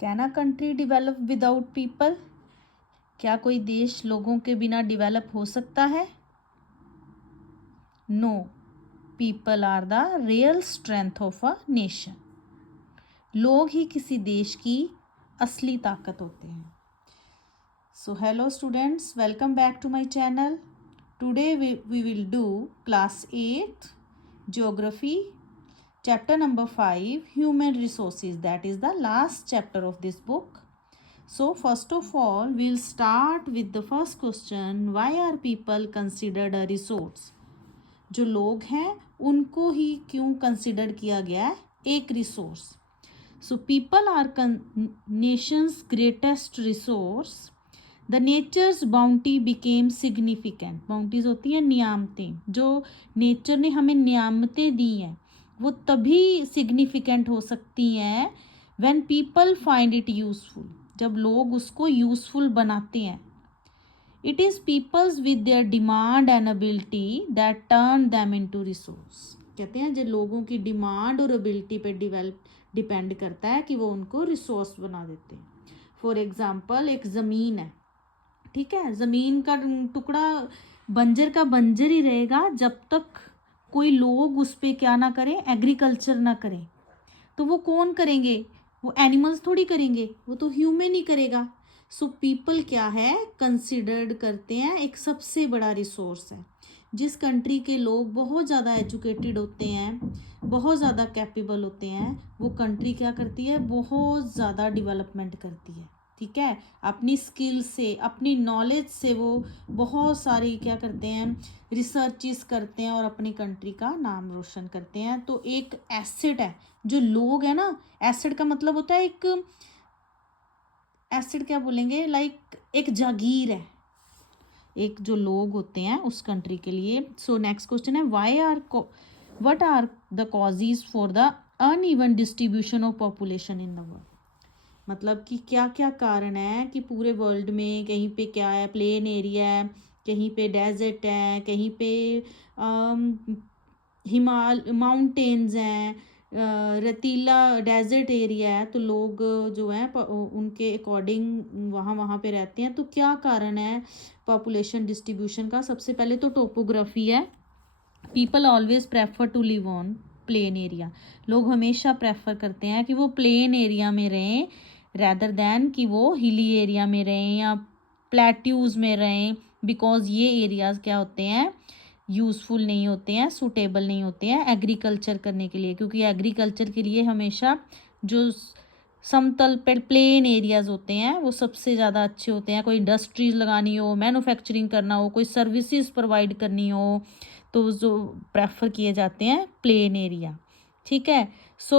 Can a country develop without people? क्या कोई देश लोगों के बिना डिवेलप हो सकता है? No, people are the real strength of a nation. लोग ही किसी देश की असली ताकत होते हैं। So hello students, welcome back to my channel. Today we will do class 8 geography chapter number 5 human resources, that is the last chapter of this book. So first of all we'll start with the first question, why are people considered a resource? जो लोग हैं उनको ही क्यों consider किया गया है एक resource? So people are nations greatest resource. The nature's bounty became significant. Bounties होती हैं नियामतें, जो नेचर ने हमें नियामतें दी हैं वो तभी सिग्निफिकेंट हो सकती हैं when people find it useful, जब लोग उसको यूजफुल बनाते हैं। It is people's with their demand and ability that turn them into resource. कहते हैं जो लोगों की डिमांड और एबिलिटी पे डिपेंड करता है कि वो उनको रिसोर्स बना देते हैं। फॉर एग्जाम्पल, एक ज़मीन है, ठीक है, ज़मीन का टुकड़ा बंजर का बंजर ही रहेगा जब तक कोई लोग उस पर क्या ना करें, एग्रीकल्चर ना करें। तो वो कौन करेंगे? वो एनिमल्स थोड़ी करेंगे, वो तो ह्यूमन ही करेगा। सो पीपल क्या है, कंसिडर्ड करते हैं एक सबसे बड़ा रिसोर्स है। जिस कंट्री के लोग बहुत ज़्यादा एजुकेटेड होते हैं, बहुत ज़्यादा कैपेबल होते हैं, वो कंट्री क्या करती है, बहुत ज़्यादा डेवलपमेंट करती है। ठीक है, अपनी स्किल से, अपनी नॉलेज से वो बहुत सारी क्या करते हैं, रिसर्चेस करते हैं और अपनी कंट्री का नाम रोशन करते हैं। तो एक एसेट है जो लोग है ना, एसेट का मतलब होता है एक, एसेट क्या बोलेंगे, लाइक एक जागीर है, एक जो लोग होते हैं उस कंट्री के लिए। सो नेक्स्ट क्वेश्चन है, what are the causes for the uneven distribution of population in the world? मतलब कि क्या क्या कारण है कि पूरे वर्ल्ड में कहीं पे क्या है, प्लेन एरिया है, कहीं पे डेजर्ट है, कहीं पे माउंटेन्स हैं, रेतीला डेजर्ट एरिया है, तो लोग जो हैं उनके अकॉर्डिंग वहाँ वहाँ पे रहते हैं। तो क्या कारण है पॉपुलेशन डिस्ट्रीब्यूशन का? सबसे पहले तो टोपोग्राफी है। People always prefer to live on plain area. लोग हमेशा प्रेफर करते हैं कि वो प्लेन एरिया में रहें रैदर दैन कि वो हिली एरिया में रहें या प्लेट्यूज में रहें, बिकॉज ये एरियाज क्या होते हैं, यूज़फुल नहीं होते हैं, सूटेबल नहीं होते हैं एग्रीकल्चर करने के लिए। क्योंकि एग्रीकल्चर के लिए हमेशा जो समतल प्लेन एरियाज होते हैं वो सबसे ज़्यादा अच्छे होते हैं। कोई इंडस्ट्रीज लगानी हो, मैन्युफैक्चरिंग करना हो, कोई सर्विसेज प्रोवाइड करनी हो, तो जो प्रेफर किए जाते हैं प्लेन एरिया। ठीक है, सो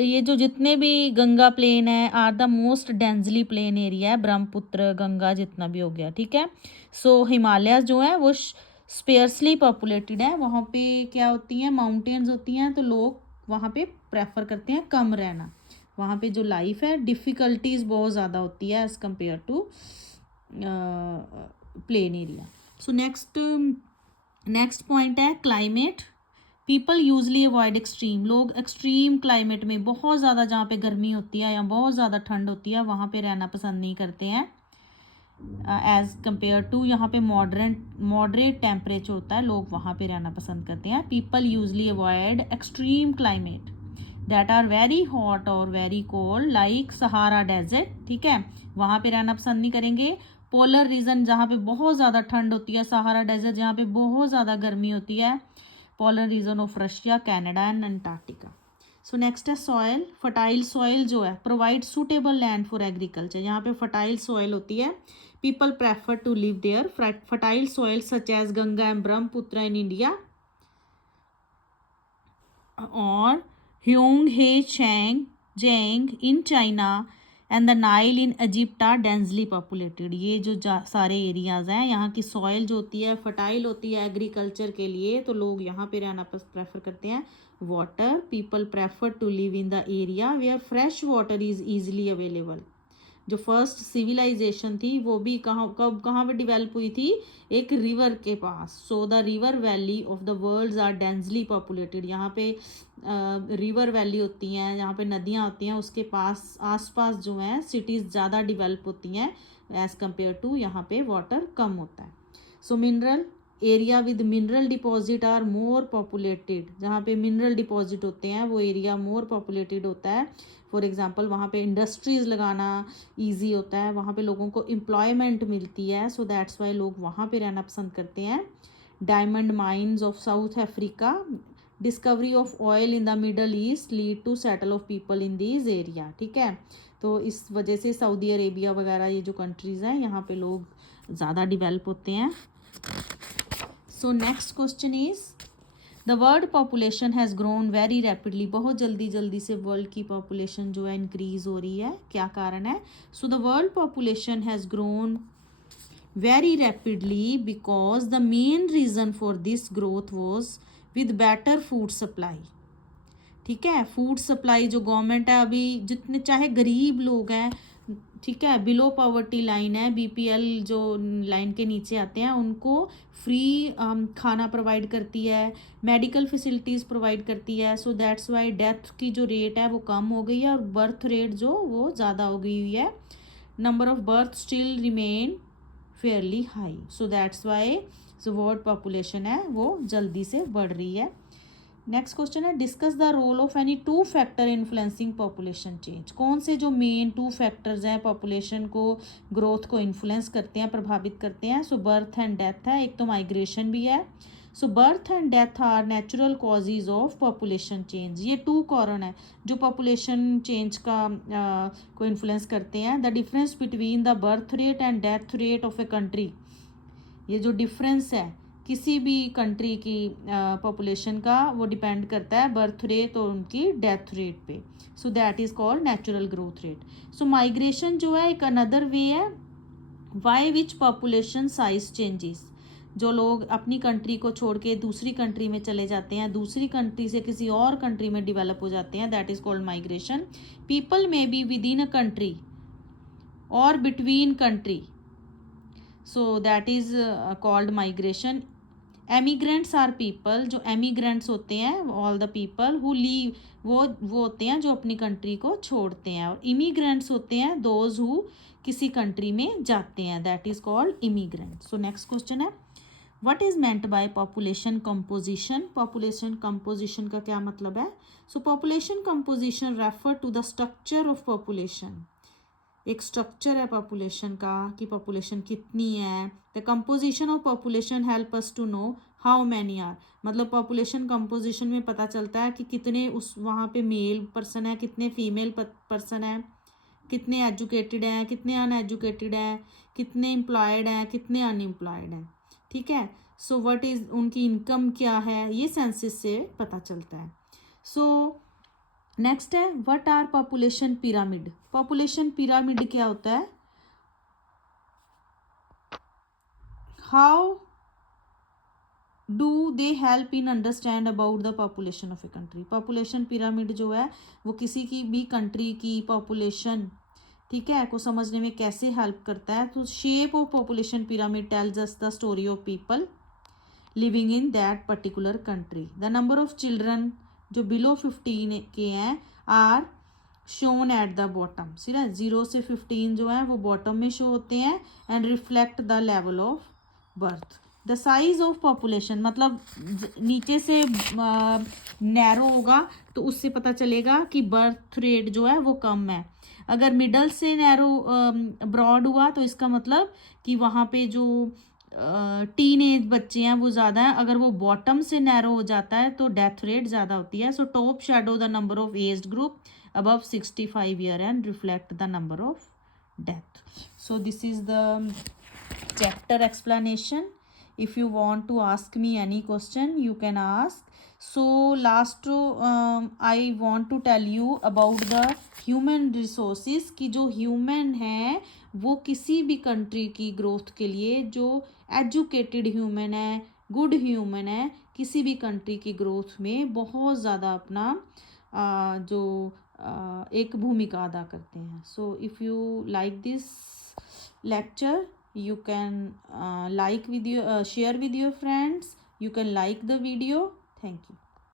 ये जो जितने भी गंगा प्लेन है are the most densely plain area है, ब्रह्मपुत्र गंगा जितना भी हो गया। ठीक है, सो हिमालय जो है वो स्पेयर्सली पॉपुलेटेड है, वहाँ पे क्या होती हैं, माउंटेन्स होती हैं, तो लोग वहाँ पे प्रेफर करते हैं कम रहना। वहाँ पे जो लाइफ है डिफ़िकल्टीज बहुत ज़्यादा होती है as compared to plain area. So next point है climate. People usually avoid extreme. लोग एक्सट्रीम क्लाइमेट में, बहुत ज़्यादा जहाँ पे गर्मी होती है या बहुत ज़्यादा ठंड होती है, वहाँ पे रहना पसंद नहीं करते हैं एज़ कम्पेयर टू यहाँ पे मॉडरेट टेम्परेचर होता है, लोग वहाँ पे रहना पसंद करते हैं। People usually avoid extreme climate that are very hot और very cold, like Sahara desert. ठीक है, वहाँ पे रहना पसंद नहीं करेंगे। पोलर रीजन जहाँ पे बहुत ज़्यादा ठंड होती है, सहारा डेजर्ट जहाँ पे बहुत ज़्यादा गर्मी होती है, polar region of Russia, Canada and Antarctica. So next है सॉयल। फर्टाइल सॉयल जो है provide suitable land for agriculture. यहाँ पे फर्टाइल सॉयल होती है, people prefer to live there. Fertile soil such as Ganga and Brahmaputra in India और Hwang He Chang Jiang in China and the Nile in Egypt are densely populated. ये जो सारे areas हैं, यहाँ की सॉइल जो होती है फर्टाइल होती है एग्रीकल्चर के लिए, तो लोग यहाँ पे रहना प्रेफर करते हैं। Water, people prefer to live in the area where fresh water is easily available. जो फर्स्ट सिविलाइजेशन थी वो भी कहाँ पे डिवेल्प हुई थी, एक रिवर के पास. So the river valley of the world are densely populated. यहाँ पे रिवर वैली होती हैं, यहाँ पे नदियाँ होती हैं, उसके पास आसपास जो हैं सिटीज़ ज़्यादा डिवेल्प होती हैं एज़ कम्पेयर टू यहाँ पे वाटर कम होता है. So mineral area with mineral deposit are more populated. जहाँ पे मिनरल डिपॉजिट होते हैं वो एरिया मोर पॉपुलेटेड होता है. फॉर एग्जांपल वहाँ पे इंडस्ट्रीज़ लगाना इजी होता है, वहाँ पे लोगों को एम्प्लॉयमेंट मिलती है. सो दैट्स वाई लोग वहाँ पे रहना पसंद करते हैं. Diamond mines of South Africa, discovery of oil in the Middle East lead to settle of people in this area. ठीक है, तो इस वजह से सऊदी अरेबिया वगैरह ये जो कंट्रीज़ हैं यहाँ पे लोग ज़्यादा डिवेल्प होते हैं. सो next question is the world population has grown very rapidly. बहुत जल्दी से वर्ल्ड की पॉपुलेशन जो है इंक्रीज हो रही है. क्या कारण है? So the world population has grown very rapidly because the main reason for this growth was with better food supply. ठीक है, फूड सप्लाई जो गवर्नमेंट है अभी जितने चाहे गरीब लोग हैं, ठीक है, बिलो पॉवर्टी लाइन है, बीपीएल जो लाइन के नीचे आते हैं उनको फ्री खाना प्रोवाइड करती है, मेडिकल फैसिलिटीज़ प्रोवाइड करती है. सो दैट्स वाई डेथ की जो रेट है वो कम हो गई है और बर्थ रेट जो वो ज़्यादा हो गई हुई है. Number of birth still remain fairly high. So that's why जो वर्ल्ड पॉपुलेशन है वो जल्दी से बढ़ रही है. नेक्स्ट क्वेश्चन है discuss the role of any two factor influencing population change. कौन से जो मेन टू फैक्टर्स हैं पॉपुलेशन को ग्रोथ को इन्फ्लुएंस करते हैं, प्रभावित करते हैं. सो बर्थ एंड डेथ है, एक तो माइग्रेशन भी है. So birth and death are natural causes of population change. ये टू कारण है जो पॉपुलेशन चेंज का को इन्फ्लुएंस करते हैं. The difference between the birth rate and death rate of a country, ये जो डिफरेंस है किसी भी कंट्री की पॉपुलेशन का वो डिपेंड करता है बर्थ रेट और उनकी डेथ रेट पे. सो that is called natural growth rate. So migration जो है एक अनदर वे है वाई विच पॉपुलेशन साइज चेंजेस. जो लोग अपनी कंट्री को छोड़ के दूसरी कंट्री में चले जाते हैं, दूसरी कंट्री से किसी और कंट्री में डिवेलप हो जाते हैं, that is called migration. People में be within a country और between country, so that is called migration. Emigrants are people, जो एमिग्रेंट्स होते हैं all the people who leave, वो होते हैं जो अपनी कंट्री को छोड़ते हैं. और इमिग्रेंट्स होते हैं दोज हु किसी कंट्री में जाते हैं, that is called immigrant. So next question है what is meant by population composition. Population composition का क्या मतलब है? So population composition refer to the structure of population. एक स्ट्रक्चर है पॉपुलेशन का कि पॉपुलेशन कितनी है. The composition of population help us to know how many are. मतलब पॉपुलेशन कंपोजिशन में पता चलता है कि कितने उस वहाँ पे मेल पर्सन है, कितने फीमेल पर्सन है, कितने एजुकेटेड हैं, कितने अनएजुकेटेड हैं, कितने एम्प्लॉयड हैं, कितने अनएम्प्लॉयड हैं. ठीक है, सो व्हाट इज़ उनकी इनकम क्या है, ये सेंसस से पता चलता है. सो नेक्स्ट है what are population pyramid. Population pyramid क्या होता है? How do they help in understand about the population of a country. Population pyramid जो है वो किसी की भी कंट्री की पॉपुलेशन, ठीक है, को समझने में कैसे हेल्प करता है. तो shape of population pyramid tells us the story of people living in that particular country. The number of children जो बिलो 15 के हैं are shown at the bottom. ठीक है, 0 से 15 जो है वो बॉटम में शो होते हैं and reflect the level of birth. The size of population मतलब नीचे से नैरो होगा तो उससे पता चलेगा कि बर्थ रेट जो है वो कम है. अगर मिडल से नैरो ब्रॉड हुआ तो इसका मतलब कि वहाँ पे जो टीन एज बच्चे हैं वो ज़्यादा हैं. अगर वो बॉटम से नैरो हो जाता है तो डेथ रेट ज़्यादा होती है. So top shadow the number of aged group above 65 year and reflect the number of death. So this is the chapter explanation. If you want to ask me any question you can ask. So last I want to tell you about the human resources कि जो human है वो किसी भी country की growth के लिए जो educated human है, good human है, किसी भी country की growth में बहुत ज़्यादा अपना जो एक भूमिका अदा करते हैं. So if you like this lecture, you can share with your friends, you can like the video. Thank you.